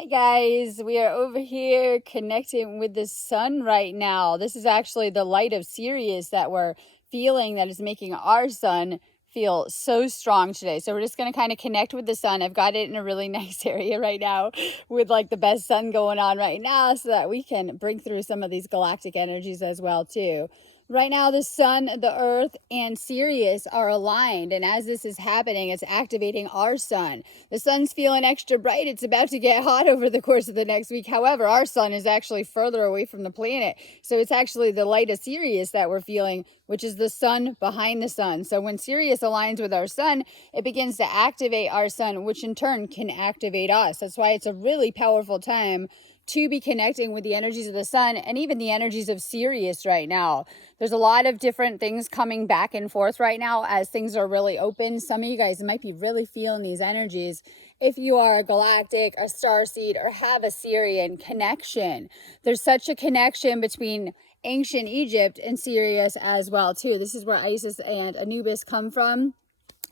Hey guys, we are over here connecting with the sun right now. This is actually the light of Sirius that we're feeling that is making our sun feel so strong today. So we're just going to kind of connect with the sun. I've got it in a really nice area right now with like the best sun going on right now so that we can bring through some of these galactic energies as well too. Right now, the sun, the earth, and Sirius are aligned. And as this is happening, it's activating our sun. The sun's feeling extra bright. It's about to get hot over the course of the next week. However, our sun is actually further away from the planet. So it's actually the light of Sirius that we're feeling, which is the sun behind the sun. So when Sirius aligns with our sun, it begins to activate our sun, which in turn can activate us. That's why it's a really powerful time to be connecting with the energies of the sun and even the energies of Sirius right now. There's a lot of different things coming back and forth right now as things are really open. Some of you guys might be really feeling these energies if you are a galactic, a starseed, or have a Sirian connection. There's such a connection between ancient Egypt and Sirius as well too. This is where Isis and Anubis come from.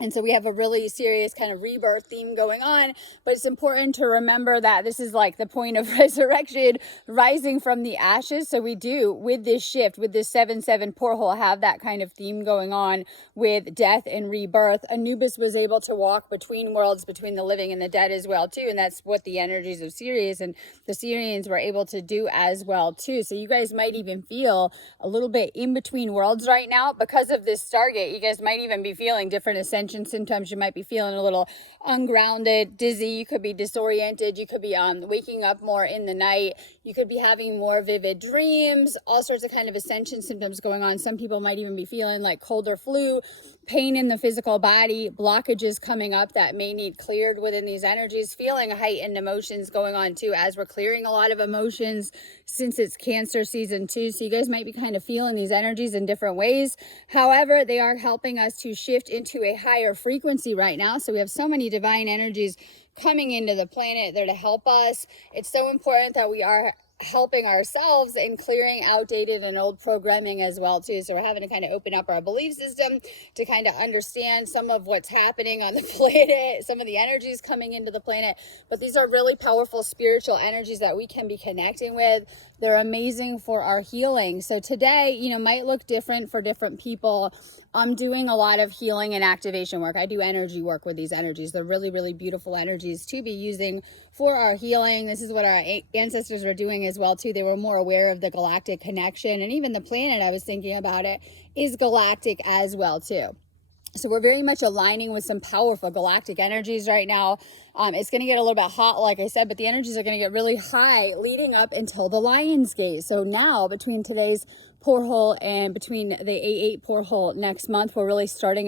And so we have a really serious kind of rebirth theme going on, but it's important to remember that this is like the point of resurrection, rising from the ashes. So we do, with this shift, with this 7-7 porthole, have that kind of theme going on with death and rebirth. Anubis was able to walk between worlds, between the living and the dead as well too. And that's what the energies of Sirius and the Sirians were able to do as well too. So you guys might even feel a little bit in between worlds right now because of this Stargate. You guys might even be feeling different ascension symptoms. You might be feeling a little ungrounded, dizzy. You could be disoriented. You could be waking up more in the night. You could be having more vivid dreams, all sorts of kind of ascension symptoms going on. Some people might even be feeling like cold or flu, pain in the physical body, blockages coming up that may need cleared within these energies, feeling heightened emotions going on too, as we're clearing a lot of emotions since it's Cancer season too. So you guys might be kind of feeling these energies in different ways. However, they are helping us to shift into a higher frequency right now. So we have so many divine energies coming into the planet there to help us. It's so important that we are helping ourselves in clearing outdated and old programming as well too. So we're having to kind of open up our belief system to kind of understand some of what's happening on the planet, some of the energies coming into the planet. But these are really powerful spiritual energies that we can be connecting with. They're amazing for our healing. So today, might look different for different people. I'm doing a lot of healing and activation work. I do energy work with these energies. They're really, really beautiful energies to be using for our healing. This is what our ancestors were doing as well too. They were more aware of the galactic connection, and even the planet, I was thinking about it, is galactic as well too. So we're very much aligning with some powerful galactic energies right now. It's going to get a little bit hot, like I said, but the energies are going to get really high leading up until the Lion's Gate. So now, between today's porthole and between the A8 porthole next month, we're really starting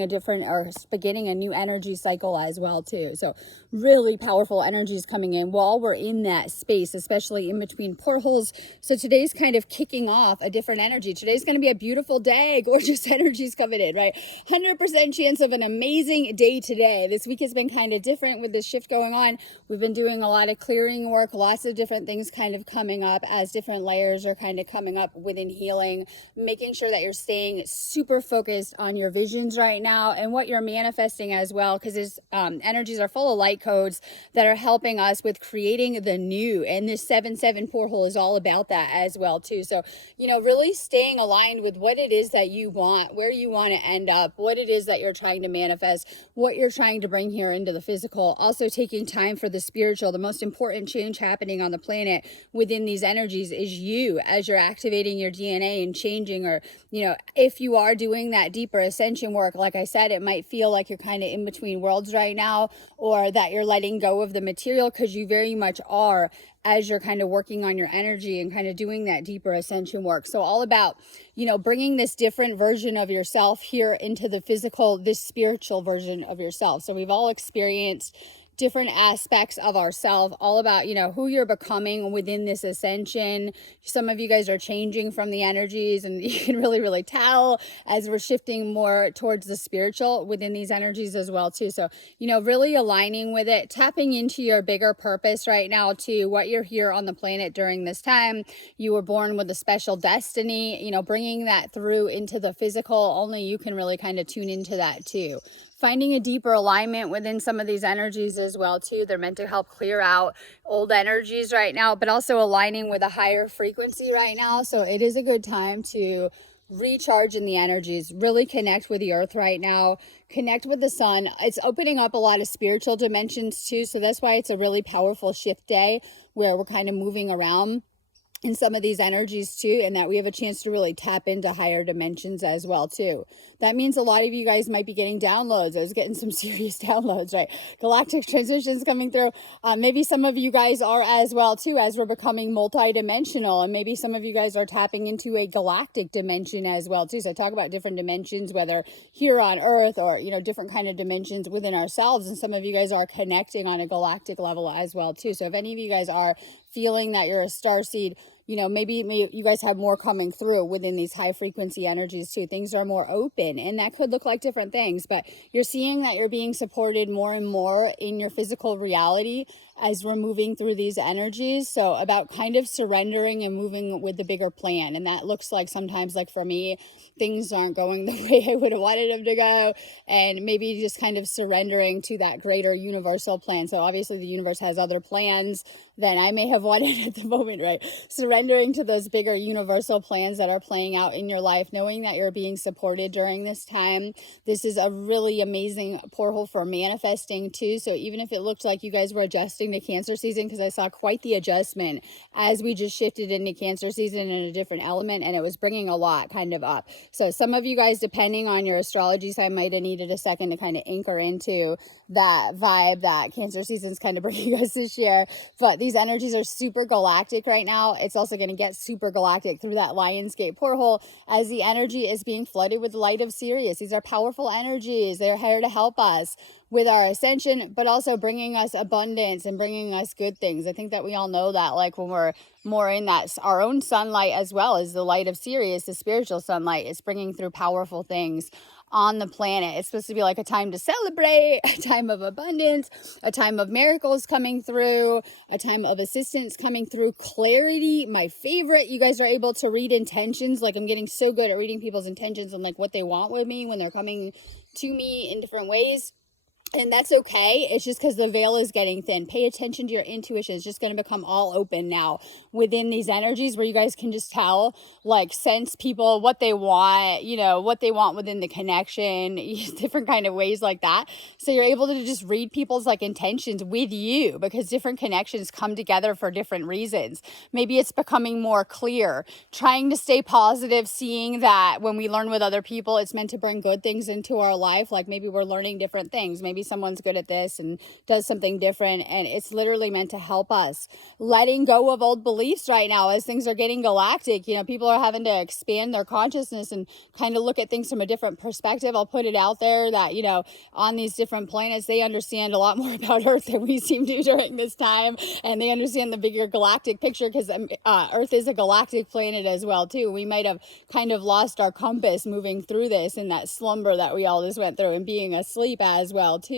beginning a new energy cycle as well too. So really powerful energies coming in while we're in that space, especially in between portholes. So today's kind of kicking off a different energy. Today's going to be a beautiful day, gorgeous energies coming in, right? 100% chance of an amazing day today. This week has been kind of different with this shift going on. We've been doing a lot of clearing work, lots of different things kind of coming up as different layers are kind of coming up within healing, making sure that you're staying super focused on your visions right now and what you're manifesting as well, because these energies are full of light codes that are helping us with creating the new, and this 7-7 porthole is all about that as well too. So really staying aligned with what it is that you want, where you want to end up, what it is that you're trying to manifest, what you're trying to bring here into the physical. Also taking time for the spiritual. The most important change happening on the planet within these energies is you, as you're activating your DNA and changing, or if you are doing that deeper ascension work, like I said, it might feel like you're kind of in between worlds right now, or that you're letting go of the material, because you very much are, as you're kind of working on your energy and kind of doing that deeper ascension work. So all about, bringing this different version of yourself here into the physical, this spiritual version of yourself. So we've all experienced different aspects of ourselves, all about, who you're becoming within this ascension. Some of you guys are changing from the energies, and you can really, really tell as we're shifting more towards the spiritual within these energies as well too. So, really aligning with it, tapping into your bigger purpose right now to what you're here on the planet during this time. You were born with a special destiny, bringing that through into the physical. Only you can really kind of tune into that too. finding a deeper alignment within some of these energies as well too. They're meant to help clear out old energies right now, but also aligning with a higher frequency right now. So it is a good time to recharge in the energies, really connect with the earth right now, connect with the sun. It's opening up a lot of spiritual dimensions too. So that's why it's a really powerful shift day where we're kind of moving around in some of these energies too, and that we have a chance to really tap into higher dimensions as well too. That means a lot of you guys might be getting downloads. I was getting some serious downloads, right? Galactic transmissions coming through. Maybe some of you guys are as well too, as we're becoming multi-dimensional, and maybe some of you guys are tapping into a galactic dimension as well too. So I talk about different dimensions, whether here on earth or, you know, different kind of dimensions within ourselves, and some of you guys are connecting on a galactic level as well too. So if any of you guys are feeling that you're a starseed, you know, maybe you guys have more coming through within these high frequency energies too. Things are more open, and that could look like different things, but you're seeing that you're being supported more and more in your physical reality as we're moving through these energies. So about kind of surrendering and moving with the bigger plan. And that looks like sometimes, like for me, things aren't going the way I would have wanted them to go, and maybe just kind of surrendering to that greater universal plan. So obviously the universe has other plans than I may have wanted at the moment, right? Surrendering to those bigger universal plans that are playing out in your life, knowing that you're being supported during this time. This is a really amazing portal for manifesting too. So even if it looked like you guys were adjusting to Cancer season, because I saw quite the adjustment as we just shifted into Cancer season in a different element, and it was bringing a lot kind of up. So some of you guys, depending on your astrology sign, might have needed a second to kind of anchor into that vibe that Cancer season's kind of bringing us this year. But these energies are super galactic right now. It's also going to get super galactic through that Lionsgate porthole as the energy is being flooded with the light of Sirius. These are powerful energies. They're here to help us with our ascension, but also bringing us abundance and bringing us good things. I think that we all know that, like when we're more in that our own sunlight, as well as the light of Sirius, the spiritual sunlight, is bringing through powerful things on the planet. It's supposed to be like a time to celebrate, a time of abundance, a time of miracles coming through, a time of assistance coming through, clarity. My favorite, you guys are able to read intentions. Like I'm getting so good at reading people's intentions and like what they want with me when they're coming to me in different ways. And that's okay. It's just because the veil is getting thin. Pay attention to your intuition. It's just going to become all open now within these energies where you guys can just tell, like sense people, what they want, you know, what they want within the connection, different kind of ways like that. So you're able to just read people's like intentions with you, because different connections come together for different reasons. Maybe it's becoming more clear, trying to stay positive, seeing that when we learn with other people, it's meant to bring good things into our life. Like maybe we're learning different things. Maybe someone's good at this and does something different, and it's literally meant to help us. Letting go of old beliefs right now as things are getting galactic. You know, people are having to expand their consciousness and kind of look at things from a different perspective. I'll put it out there that, you know, on these different planets, they understand a lot more about Earth than we seem to during this time, and they understand the bigger galactic picture, because Earth is a galactic planet as well too. We might have kind of lost our compass moving through this in that slumber that we all just went through, and being asleep as well too.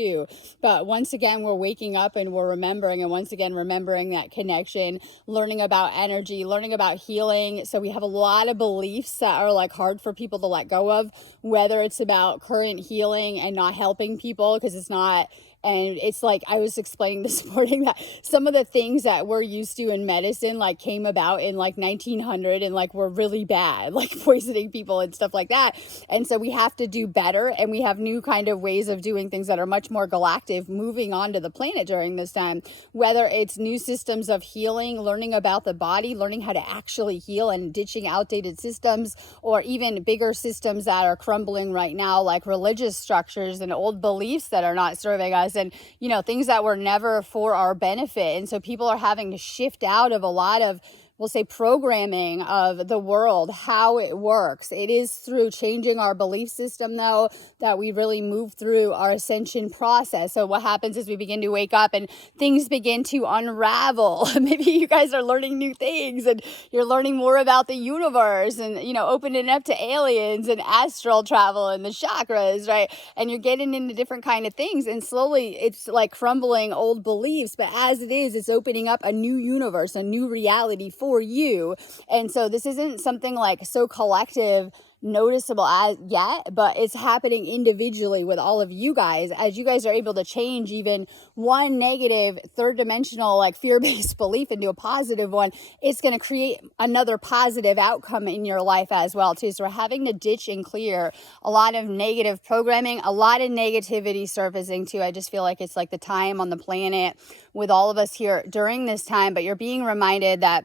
But once again, we're waking up and we're remembering, and once again remembering that connection, learning about energy, learning about healing. So we have a lot of beliefs that are like hard for people to let go of, whether it's about current healing and not helping people because it's not. And it's like I was explaining this morning that some of the things that we're used to in medicine like came about in like 1900 and like were really bad, like poisoning people and stuff like that. And so we have to do better, and we have new kind of ways of doing things that are much more galactic moving onto the planet during this time, whether it's new systems of healing, learning about the body, learning how to actually heal and ditching outdated systems, or even bigger systems that are crumbling right now, like religious structures and old beliefs that are not serving us, and, you know, things that were never for our benefit. And so people are having to shift out of a lot of, we'll say, programming of the world, how it works. It is through changing our belief system, though, that we really move through our ascension process. So what happens is we begin to wake up and things begin to unravel. Maybe you guys are learning new things and you're learning more about the universe and, you know, opening up to aliens and astral travel and the chakras, right? And you're getting into different kind of things, and slowly it's like crumbling old beliefs. But as it is, it's opening up a new universe, a new reality for for you. And so this isn't something like so collective noticeable as yet, but it's happening individually with all of you guys as you guys are able to change even one negative third dimensional like fear-based belief into a positive one. It's going to create another positive outcome in your life as well too. So we're having to ditch and clear a lot of negative programming, a lot of negativity surfacing too. I just feel like it's like the time on the planet with all of us here during this time, but you're being reminded that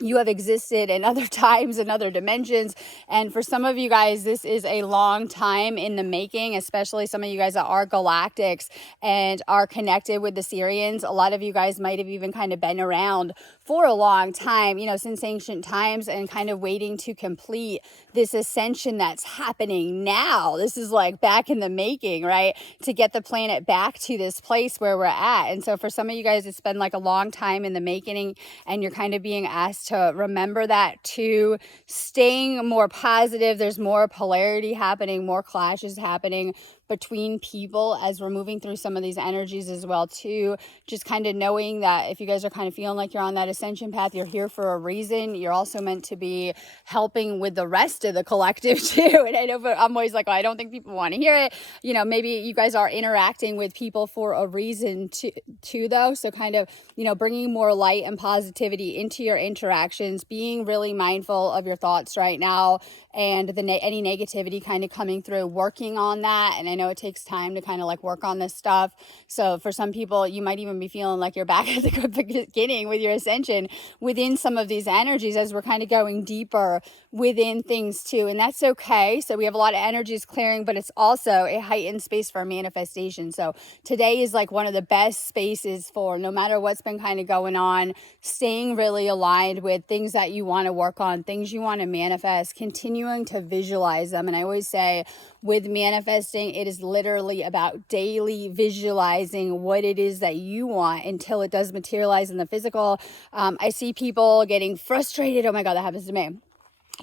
you have existed in other times and other dimensions. And for some of you guys, this is a long time in the making, especially some of you guys that are galactics and are connected with the Sirians. A lot of you guys might have even kind of been around for a long time, since ancient times, and kind of waiting to complete this ascension that's happening now. This is like back in the making, right? To get the planet back to this place where we're at. And so for some of you guys, it's been like a long time in the making, and you're kind of being asked to remember that too. Staying more positive. There's more polarity happening, more clashes happening between people as we're moving through some of these energies as well too. Just kind of knowing that if you guys are kind of feeling like you're on that ascension path, you're here for a reason. You're also meant to be helping with the rest of the collective too. And I know, but I'm always like, well, I don't think people want to hear it. Maybe you guys are interacting with people for a reason too though. So kind of, bringing more light and positivity into your interactions, being really mindful of your thoughts right now, and any negativity kind of coming through, working on that. And I know it takes time to kind of like work on this stuff. So for some people, you might even be feeling like you're back at the beginning with your ascension within some of these energies as we're kind of going deeper within things too. And that's okay. So we have a lot of energies clearing, but it's also a heightened space for manifestation. So today is like one of the best spaces for, no matter what's been kind of going on, staying really aligned with things that you want to work on, things you want to manifest, continuing to visualize them. And I always say with manifesting, it is literally about daily visualizing what it is that you want until it does materialize in the physical. I see people getting frustrated. Oh my God, that happens to me.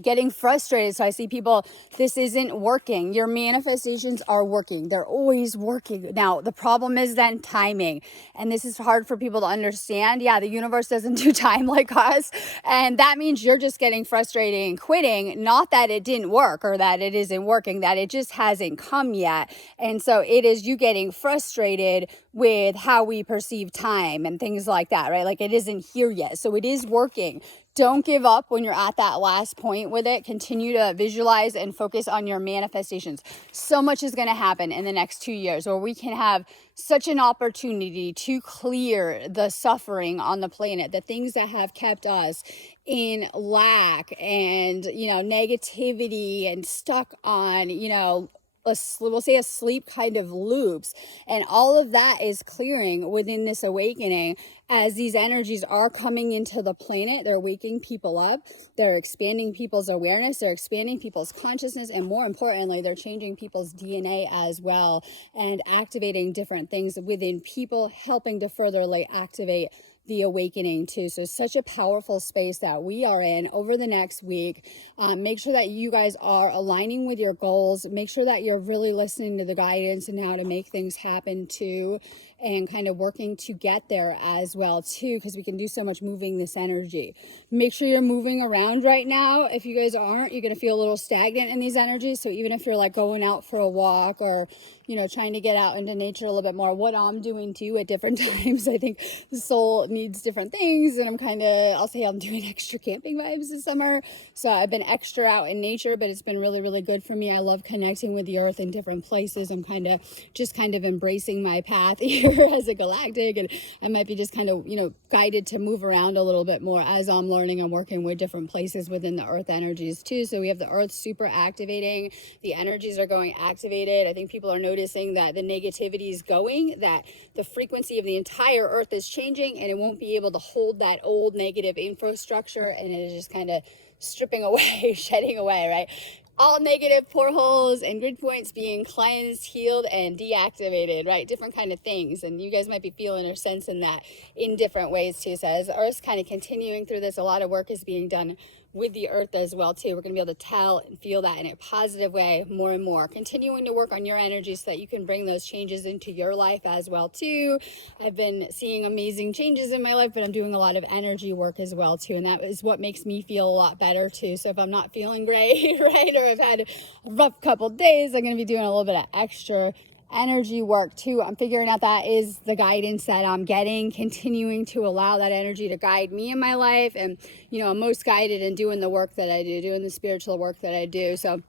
Getting frustrated. So I see people, this isn't working. Your manifestations are working. They're always working. Now, the problem is then timing. And this is hard for people to understand. Yeah, the universe doesn't do time like us. And that means you're just getting frustrated and quitting. Not that it didn't work or that it isn't working, that it just hasn't come yet. And so it is you getting frustrated with how we perceive time and things like that, right? Like it isn't here yet. So it is working. Don't give up when you're at that last point with it. Continue to visualize and focus on your manifestations. So much is going to happen in the next 2 years where we can have such an opportunity to clear the suffering on the planet, the things that have kept us in lack and, negativity and stuck on, we'll say a sleep kind of loops. And all of that is clearing within this awakening as these energies are coming into the planet. They're waking people up. They're expanding people's awareness. They're expanding people's consciousness. And more importantly, they're changing people's DNA as well and activating different things within people, helping to furtherly activate the awakening too. So such a powerful space that we are in over the next week. Make sure that you guys are aligning with your goals. Make sure that you're really listening to the guidance and how to make things happen too, and kind of working to get there as well too, because we can do so much moving this energy. Make sure you're moving around right now. If you guys aren't, you're going to feel a little stagnant in these energies. So even if you're like going out for a walk or trying to get out into nature a little bit more, what I'm doing too at different times, I think the soul needs different things. And I'll say I'm doing extra camping vibes this summer. So I've been extra out in nature, but it's been really, really good for me. I love connecting with the earth in different places. I'm kind of embracing my path here as a galactic. And I might be just kind of, guided to move around a little bit more as I'm learning and working with different places within the earth energies too. So we have the earth super activating. The energies are going activated. I think people are noticing that the negativity is going, that the frequency of the entire earth is changing, and it won't be able to hold that old negative infrastructure, and it is just kind of stripping away, shedding away, right? All negative portholes and grid points being cleansed, healed, and deactivated, right? Different kind of things. And you guys might be feeling or sensing that in different ways too. So as the Earth's kind of continuing through this, a lot of work is being done with the earth as well too. We're going to be able to tell and feel that in a positive way more and more. Continuing to work on your energy so that you can bring those changes into your life as well too. I've been seeing amazing changes in my life, but I'm doing a lot of energy work as well too, and that is what makes me feel a lot better too. So if I'm not feeling great, right, or I've had a rough couple days, I'm going to be doing a little bit of extra energy work too. I'm figuring out that is the guidance that I'm getting, continuing to allow that energy to guide me in my life. And you know, I'm most guided in doing the work that I do, doing the spiritual work that I do. So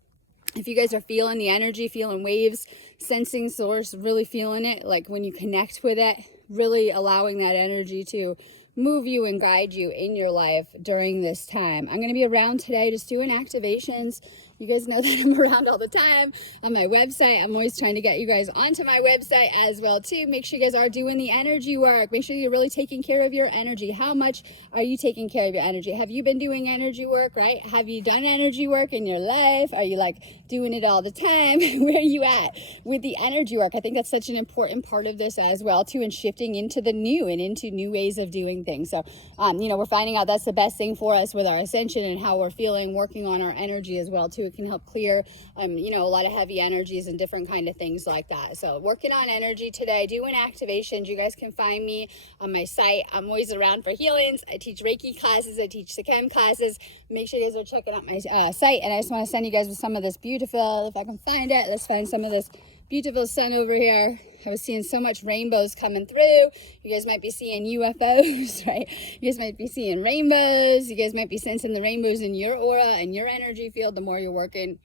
if you guys are feeling the energy, feeling waves, sensing source, really feeling it, like when you connect with it, really allowing that energy to move you and guide you in your life during this time. I'm going to be around today just doing activations. You guys know that I'm around all the time on my website. I'm always trying to get you guys onto my website as well too. Make sure you guys are doing the energy work. Make sure you're really taking care of your energy. How much are you taking care of your energy? Have you been doing energy work, right? Have you done energy work in your life? Are you like doing it all the time? Where are you at with the energy work? I think that's such an important part of this as well too, and shifting into the new and into new ways of doing things. So, you know, we're finding out that's the best thing for us with our ascension and how we're feeling, working on our energy as well too. It can help clear, you know, a lot of heavy energies and different kind of things like that. So working on energy today, doing activations. You guys can find me on my site. I'm always around for healings. I teach Reiki classes. I teach Sechem classes. Make sure you guys are checking out my site. And I just want to send you guys with some of this beautiful, if I can find it, let's find some of this beautiful sun over here. I was seeing so much rainbows coming through. You guys might be seeing UFOs, right? You guys might be seeing rainbows. You guys might be sensing the rainbows in your aura and your energy field the more you're working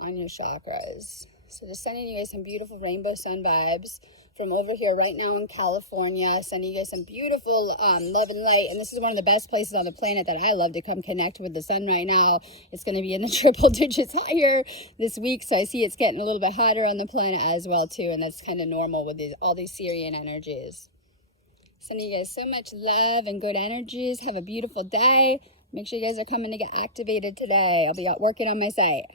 on your chakras. So just sending you guys some beautiful rainbow sun vibes from over here right now in California. Sending you guys some beautiful love and light. And this is one of the best places on the planet that I love to come connect with the sun right now. It's going to be in the triple digits higher this week. So I see it's getting a little bit hotter on the planet as well too. And that's kind of normal with all these Sirian energies. Sending you guys so much love and good energies. Have a beautiful day. Make sure you guys are coming to get activated today. I'll be out working on my site.